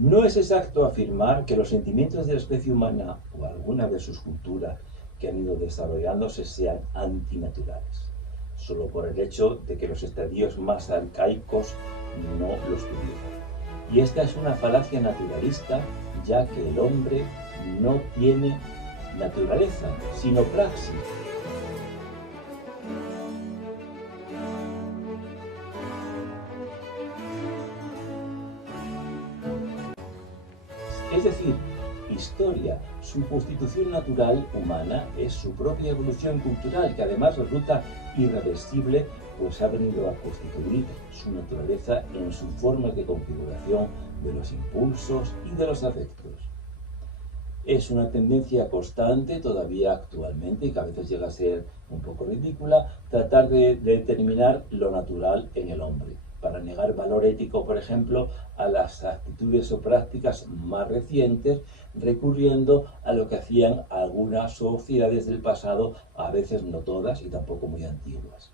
No es exacto afirmar que los sentimientos de la especie humana o alguna de sus culturas que han ido desarrollándose sean antinaturales, solo por el hecho de que los estadios más arcaicos no los tuvieron. Y esta es una falacia naturalista, ya que el hombre no tiene naturaleza, sino praxis. Es decir, historia. Su constitución natural humana es su propia evolución cultural, que además resulta irreversible, pues ha venido a constituir su naturaleza en su forma de configuración de los impulsos y de los afectos. Es una tendencia constante todavía actualmente, y que a veces llega a ser un poco ridícula, tratar de determinar lo natural en el hombre, para negar valor ético, por ejemplo, a las actitudes o prácticas más recientes, recurriendo a lo que hacían algunas sociedades del pasado, a veces no todas y tampoco muy antiguas.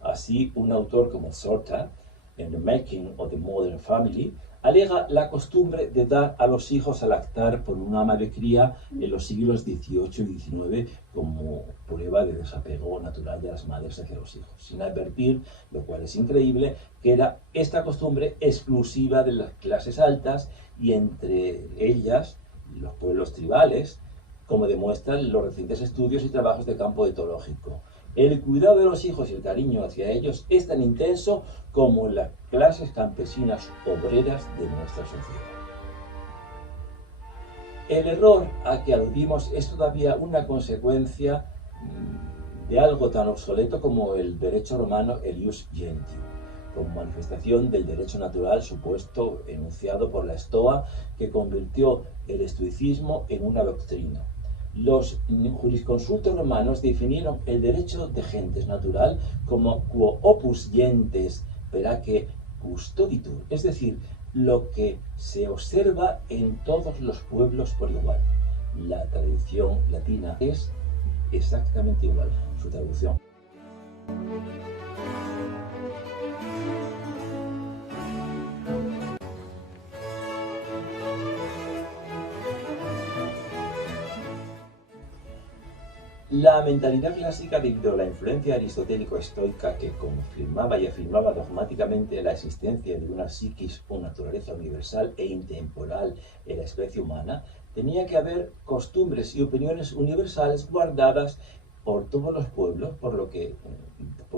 Así, un autor como Sorta, en The Making of the Modern Family, alega la costumbre de dar a los hijos a lactar por un ama de cría en los siglos XVIII y XIX como prueba de desapego natural de las madres hacia los hijos, sin advertir, lo cual es increíble, que era esta costumbre exclusiva de las clases altas y entre ellas los pueblos tribales, como demuestran los recientes estudios y trabajos de campo etológico. El cuidado de los hijos y el cariño hacia ellos es tan intenso como en las clases campesinas obreras de nuestra sociedad. El error a que aludimos es todavía una consecuencia de algo tan obsoleto como el derecho romano, el ius gentium, como manifestación del derecho natural supuesto enunciado por la Estoa, que convirtió el estoicismo en una doctrina. Los jurisconsultos romanos definieron el derecho de gentes natural como quo opus gentes veraque custoditur, es decir, lo que se observa en todos los pueblos por igual. La tradición latina es exactamente igual, su traducción. La mentalidad clásica, debido a la influencia aristotélico-estoica que confirmaba y afirmaba dogmáticamente la existencia de una psiquis o naturaleza universal e intemporal en la especie humana, tenía que haber costumbres y opiniones universales guardadas por todos los pueblos, por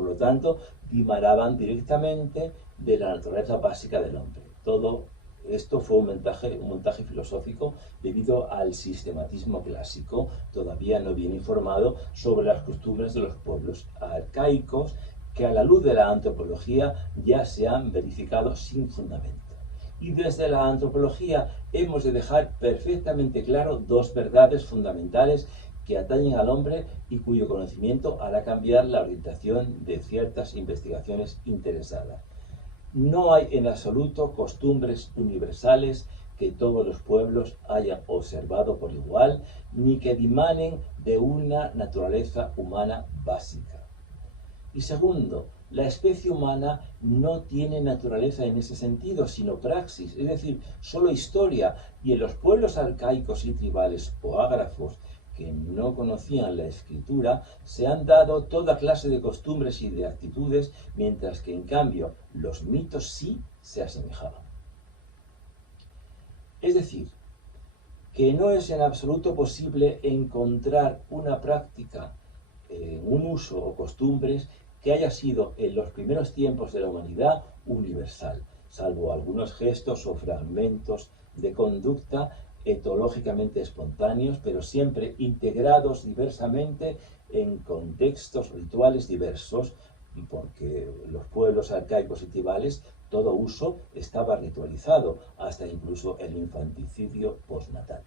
lo tanto, dimaraban directamente de la naturaleza básica del hombre. Todo esto fue un montaje filosófico debido al sistematismo clásico, todavía no bien informado sobre las costumbres de los pueblos arcaicos, que a la luz de la antropología ya se han verificado sin fundamento. Y desde la antropología hemos de dejar perfectamente claro dos verdades fundamentales que atañen al hombre y cuyo conocimiento hará cambiar la orientación de ciertas investigaciones interesadas. No hay en absoluto costumbres universales que todos los pueblos hayan observado por igual, ni que dimanen de una naturaleza humana básica. Y segundo, la especie humana no tiene naturaleza en ese sentido, sino praxis, es decir, solo historia, y en los pueblos arcaicos y tribales o ágrafos que no conocían la escritura, se han dado toda clase de costumbres y de actitudes, mientras que en cambio los mitos sí se asemejaban. Es decir, que no es en absoluto posible encontrar una práctica, un uso o costumbres que haya sido en los primeros tiempos de la humanidad universal, salvo algunos gestos o fragmentos de conducta etológicamente espontáneos, pero siempre integrados diversamente en contextos rituales diversos, porque los pueblos arcaicos y tribales todo uso estaba ritualizado, hasta incluso el infanticidio postnatal.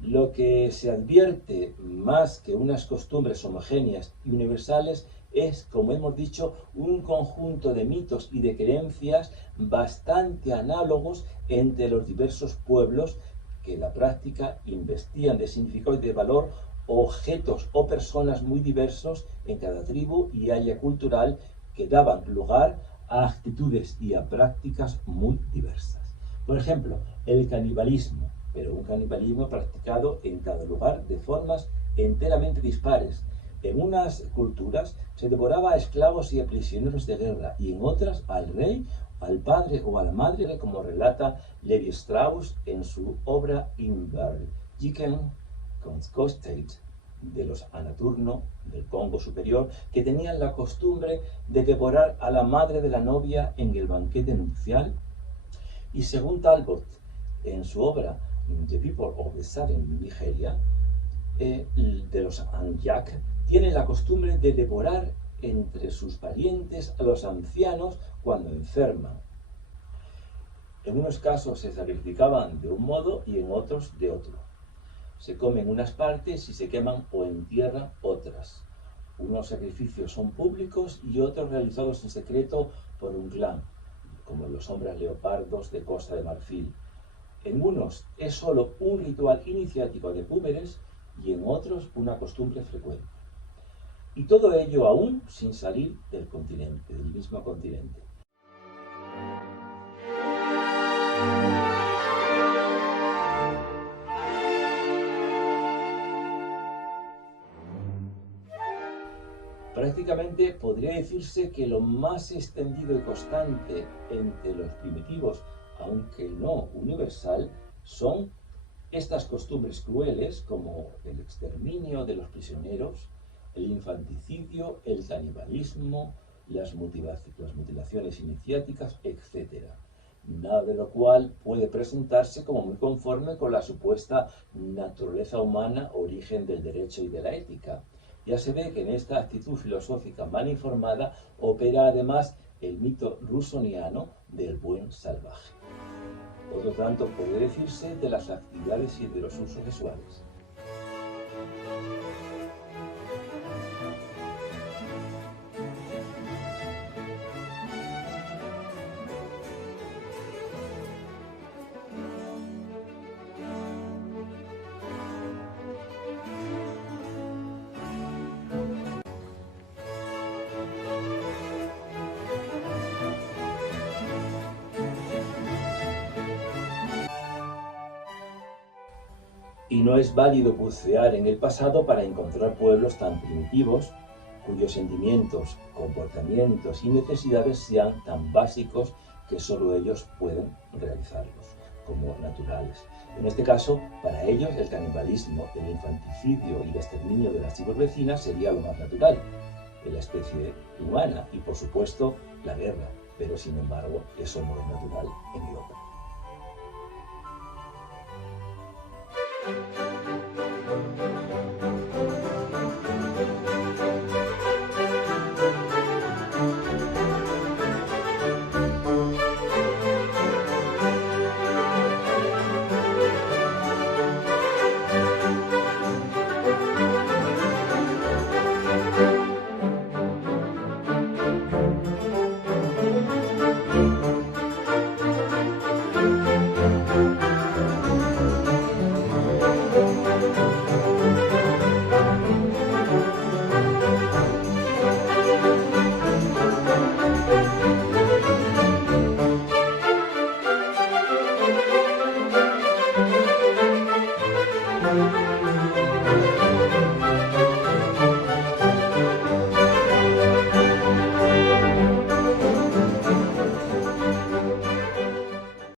Lo que se advierte más que unas costumbres homogéneas y universales es, como hemos dicho, un conjunto de mitos y de creencias bastante análogos entre los diversos pueblos que en la práctica investían de significado y de valor objetos o personas muy diversos en cada tribu y área cultural que daban lugar a actitudes y a prácticas muy diversas. Por ejemplo, el canibalismo, pero un canibalismo practicado en cada lugar de formas enteramente dispares. En unas culturas se devoraba a esclavos y a prisioneros de guerra, y en otras al rey, al padre o a la madre, como relata Levi Strauss en su obra Inverjiken Kostet, de los Anaturno del Congo superior, que tenían la costumbre de devorar a la madre de la novia en el banquete nupcial. Y según Talbot, en su obra The People of the Southern Nigeria, de los Anyak, tienen la costumbre de devorar entre sus parientes a los ancianos cuando enferman. En unos casos se sacrificaban de un modo y en otros de otro. Se comen unas partes y se queman o entierran otras. Unos sacrificios son públicos y otros realizados en secreto por un clan, como los hombres leopardos de Costa de Marfil. En unos es solo un ritual iniciático de púberes y en otros una costumbre frecuente. Y todo ello aún sin salir del continente, del mismo continente. Prácticamente podría decirse que lo más extendido y constante entre los primitivos, aunque no universal, son estas costumbres crueles como el exterminio de los prisioneros, el infanticidio, el canibalismo, las mutilaciones iniciáticas, etc. Nada de lo cual puede presentarse como muy conforme con la supuesta naturaleza humana, origen del derecho y de la ética. Ya se ve que en esta actitud filosófica mal informada opera además el mito rusoniano del buen salvaje. Otro tanto puede decirse de las actividades y de los usos sexuales. Y no es válido bucear en el pasado para encontrar pueblos tan primitivos, cuyos sentimientos, comportamientos y necesidades sean tan básicos que solo ellos pueden realizarlos, como naturales. En este caso, para ellos el canibalismo, el infanticidio y el exterminio de las tribus vecinas sería lo más natural en la especie humana y, por supuesto, la guerra, pero sin embargo eso no es natural en Europa.